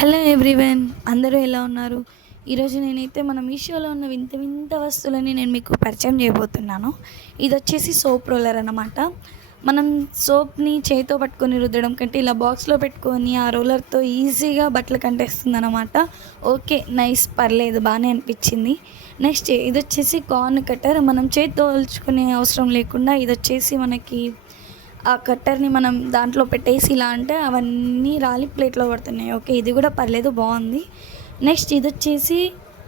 Hello everyone, అందరూ ఎలా ఉన్నారు? ఈరోజు నేనైతే మన మీషోలో ఉన్న వింత వింత వస్తువులని నేను మీకు పరిచయం చేయబోతున్నాను. ఇది వచ్చేసి సోప్ రోలర్ అన్నమాట. మనం సోప్ని చేతితో పట్టుకొని రుద్దడం కంటే ఇలా బాక్స్లో పెట్టుకొని ఆ రోలర్తో ఈజీగా బట్టలు కంటేస్తుంది అనమాట. ఓకే, నైస్, పర్లేదు, బాగానే అనిపించింది. నెక్స్ట్ ఇది వచ్చేసి కార్న్ కట్టర్. మనం చేతితో వల్చుకునే అవసరం లేకుండా ఇది వచ్చేసి మనకి ఆ కట్టర్ని మనం దాంట్లో పెట్టేసి ఇలా అంటే అవన్నీ రాలి ప్లేట్లో పడుతున్నాయి. ఓకే, ఇది కూడా పర్లేదు, బాగుంది. నెక్స్ట్ ఇది వచ్చేసి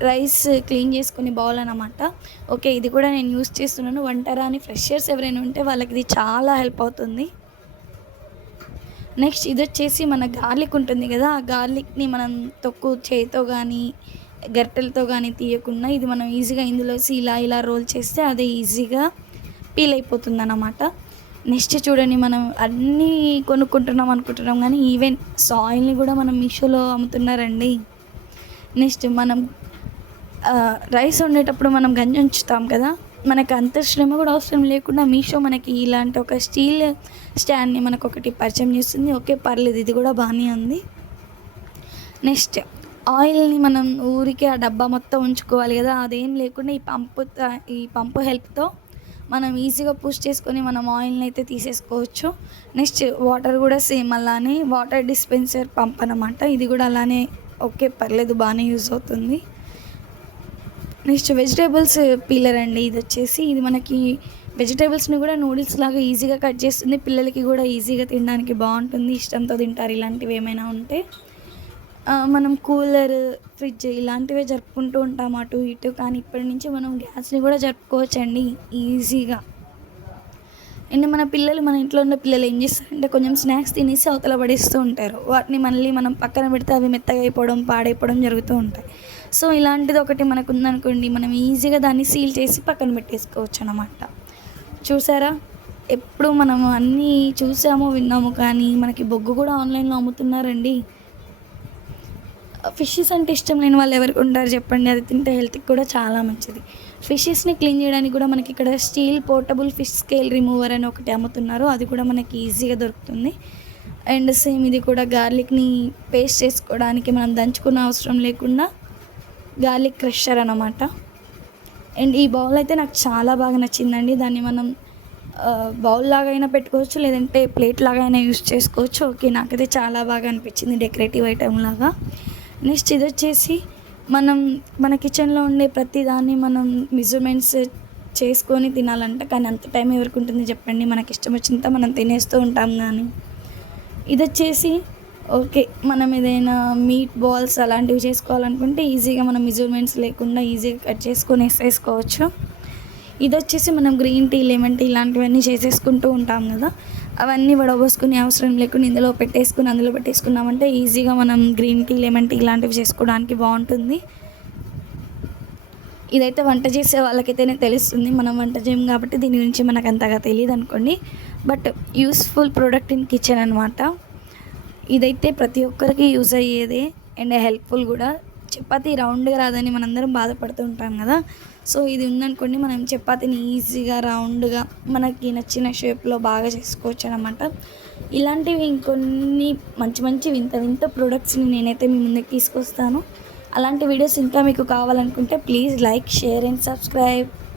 రైస్ క్లీన్ చేసుకునే బౌల్ అనమాట. ఓకే, ఇది కూడా నేను యూస్ చేస్తున్నాను. వంటరాని ఫ్రెషర్స్ ఎవరైనా ఉంటే వాళ్ళకి ఇది చాలా హెల్ప్ అవుతుంది. నెక్స్ట్ ఇది వచ్చేసి మన గార్లిక్ ఉంటుంది కదా, ఆ గార్లిక్ని మనం తొక్కు చేతితో కానీ గరిటెలతో కానీ తీయకుండా ఇది మనం ఈజీగా ఇందులోసి ఇలా ఇలా రోల్ చేస్తే అది ఈజీగా పీల్ అయిపోతుంది అన్నమాట. నెక్స్ట్ చూడండి, మనం అన్నీ కొనుక్కుంటున్నాం అనుకుంటున్నాం కానీ ఈవెన్ సాయిల్ని కూడా మనం మీషోలో అమ్ముతున్నారండి. నెక్స్ట్ మనం రైస్ వండేటప్పుడు మనం గంజి ఉంచుతాం కదా, మనకు అంత శ్రమ కూడా అవసరం లేకుండా మీషో మనకి ఇలాంటి ఒక స్టీల్ స్టాండ్ని మనకు ఒకటి పరిచయం చేస్తుంది. ఓకే, పర్లేదు, ఇది కూడా బాగానే ఉంది. నెక్స్ట్ ఆయిల్ని మనం ఊరికే ఆ డబ్బా మొత్తం ఉంచుకోవాలి కదా, అదేం లేకుండా ఈ పంపు హెల్ప్తో మనం ఈజీగా పుష్ చేసుకొని మనం ఆయిల్ని అయితే తీసేసుకోవచ్చు. నెక్స్ట్ వాటర్ కూడా సేమ్ అలానే వాటర్ డిస్పెన్సర్ పంప్ అనమాట. ఇది కూడా అలానే ఓకే, పర్లేదు, బాగానే యూజ్ అవుతుంది. నెక్స్ట్ వెజిటేబుల్స్ పీలర్ అండి. ఇది వచ్చేసి ఇది మనకి వెజిటేబుల్స్ని కూడా నూడిల్స్ లాగా ఈజీగా కట్ చేస్తుంది. పిల్లలకి కూడా ఈజీగా తినడానికి బాగుంటుంది, ఇష్టంతో తింటారు ఇలాంటివి ఏమైనా ఉంటే. మనం కూలర్, ఫ్రిడ్జ్ ఇలాంటివే జరుపుకుంటూ ఉంటాం అటు ఇటు, కానీ ఇప్పటి నుంచి మనం గ్యాస్ని కూడా జరుపుకోవచ్చండి ఈజీగా. అండ్ మన ఇంట్లో ఉన్న పిల్లలు ఏం చేస్తారంటే కొంచెం స్నాక్స్ తినేసి అవతల పడేస్తూ ఉంటారు. వాటిని మళ్ళీ మనం పక్కన పెడితే అవి మెత్తగా అయిపోవడం, పాడైపోవడం జరుగుతూ ఉంటాయి. సో ఇలాంటిది ఒకటి మనకు ఉందనుకోండి, మనం ఈజీగా దాన్ని సీల్ చేసి పక్కన పెట్టేసుకోవచ్చు అన్నమాట. చూసారా, ఎప్పుడు మనము అన్నీ చూసాము విన్నాము, కానీ మనకి బొగ్గు కూడా ఆన్లైన్లో అమ్ముతున్నారండి. ఫిషెస్ అంటే ఇష్టం లేని వాళ్ళు ఎవరికి ఉంటారు చెప్పండి, అది తింటే హెల్త్కి కూడా చాలా మంచిది. ఫిషెస్ని క్లీన్ చేయడానికి కూడా మనకి ఇక్కడ steel portable fish scale remover అని ఒకటి అమ్ముతున్నారు. అది కూడా మనకి ఈజీగా దొరుకుతుంది. అండ్ సేమ్ ఇది కూడా గార్లిక్ని పేస్ట్ చేసుకోవడానికి మనం దంచుకున్న అవసరం లేకుండా గార్లిక్ క్రషర్ అన్నమాట. అండ్ ఈ బౌల్ అయితే నాకు చాలా బాగా నచ్చిందండి. దాన్ని మనం బౌల్ లాగా అయినా పెట్టుకోవచ్చు, లేదంటే ప్లేట్ లాగా అయినా యూస్ చేసుకోవచ్చు. ఓకే, నాకైతే చాలా బాగా అనిపించింది డెకరేటివ్ ఐటెం లాగా. నెక్స్ట్ ఇది వచ్చేసి మన కిచెన్లో ఉండే ప్రతి దాన్ని మనం మెజర్మెంట్స్ చేసుకొని తినాలంట, కానీ అంత టైం ఎవరికి ఉంటుంది చెప్పండి, మనకి ఇష్టం వచ్చినంత మనం తినేస్తూ ఉంటాం. కానీ ఇది వచ్చేసి ఓకే, మనం ఏదైనా మీట్ బాల్స్ అలాంటివి చేసుకోవాలనుకుంటే ఈజీగా మనం మెజర్మెంట్స్ లేకుండా ఈజీగా కట్ చేసుకొని వేసేసుకోవచ్చు. ఇది వచ్చేసి మనం గ్రీన్ టీ, లెమన్ టీ ఇలాంటివన్నీ చేసేసుకుంటూ ఉంటాం కదా, అవన్నీ వడబోసుకునే అవసరం లేకుండా ఇందులో అందులో పెట్టేసుకున్నామంటే ఈజీగా మనం గ్రీన్ టీ, లెమన్ టీ ఇలాంటివి చేసుకోవడానికి బాగుంటుంది. ఇదైతే వంట చేసే వాళ్ళకైతేనే తెలుస్తుంది, మనం వంట చేయం కాబట్టి దీని గురించి మనకు అంతగా తెలియదు అనుకోండి. But useful product in kitchen అనమాట. ఇదైతే ప్రతి ఒక్కరికి యూజ్ అయ్యేదే అండ్ హెల్ప్ఫుల్ కూడా. చపాతీ రౌండ్గా రాదని మనందరం బాధపడుతూ ఉంటాం కదా, సో ఇది ఉందనుకోండి, మనం చపాతీని ఈజీగా రౌండ్గా మనకి నచ్చిన షేప్లో బాగా చేసుకోవచ్చు అనమాట. ఇలాంటివి ఇంకొన్ని మంచి మంచి వింత వింత ప్రోడక్ట్స్ని నేనైతే మీ ముందుకు తీసుకొస్తాను. అలాంటి వీడియోస్ ఇంకా మీకు కావాలనుకుంటే please like, share and subscribe.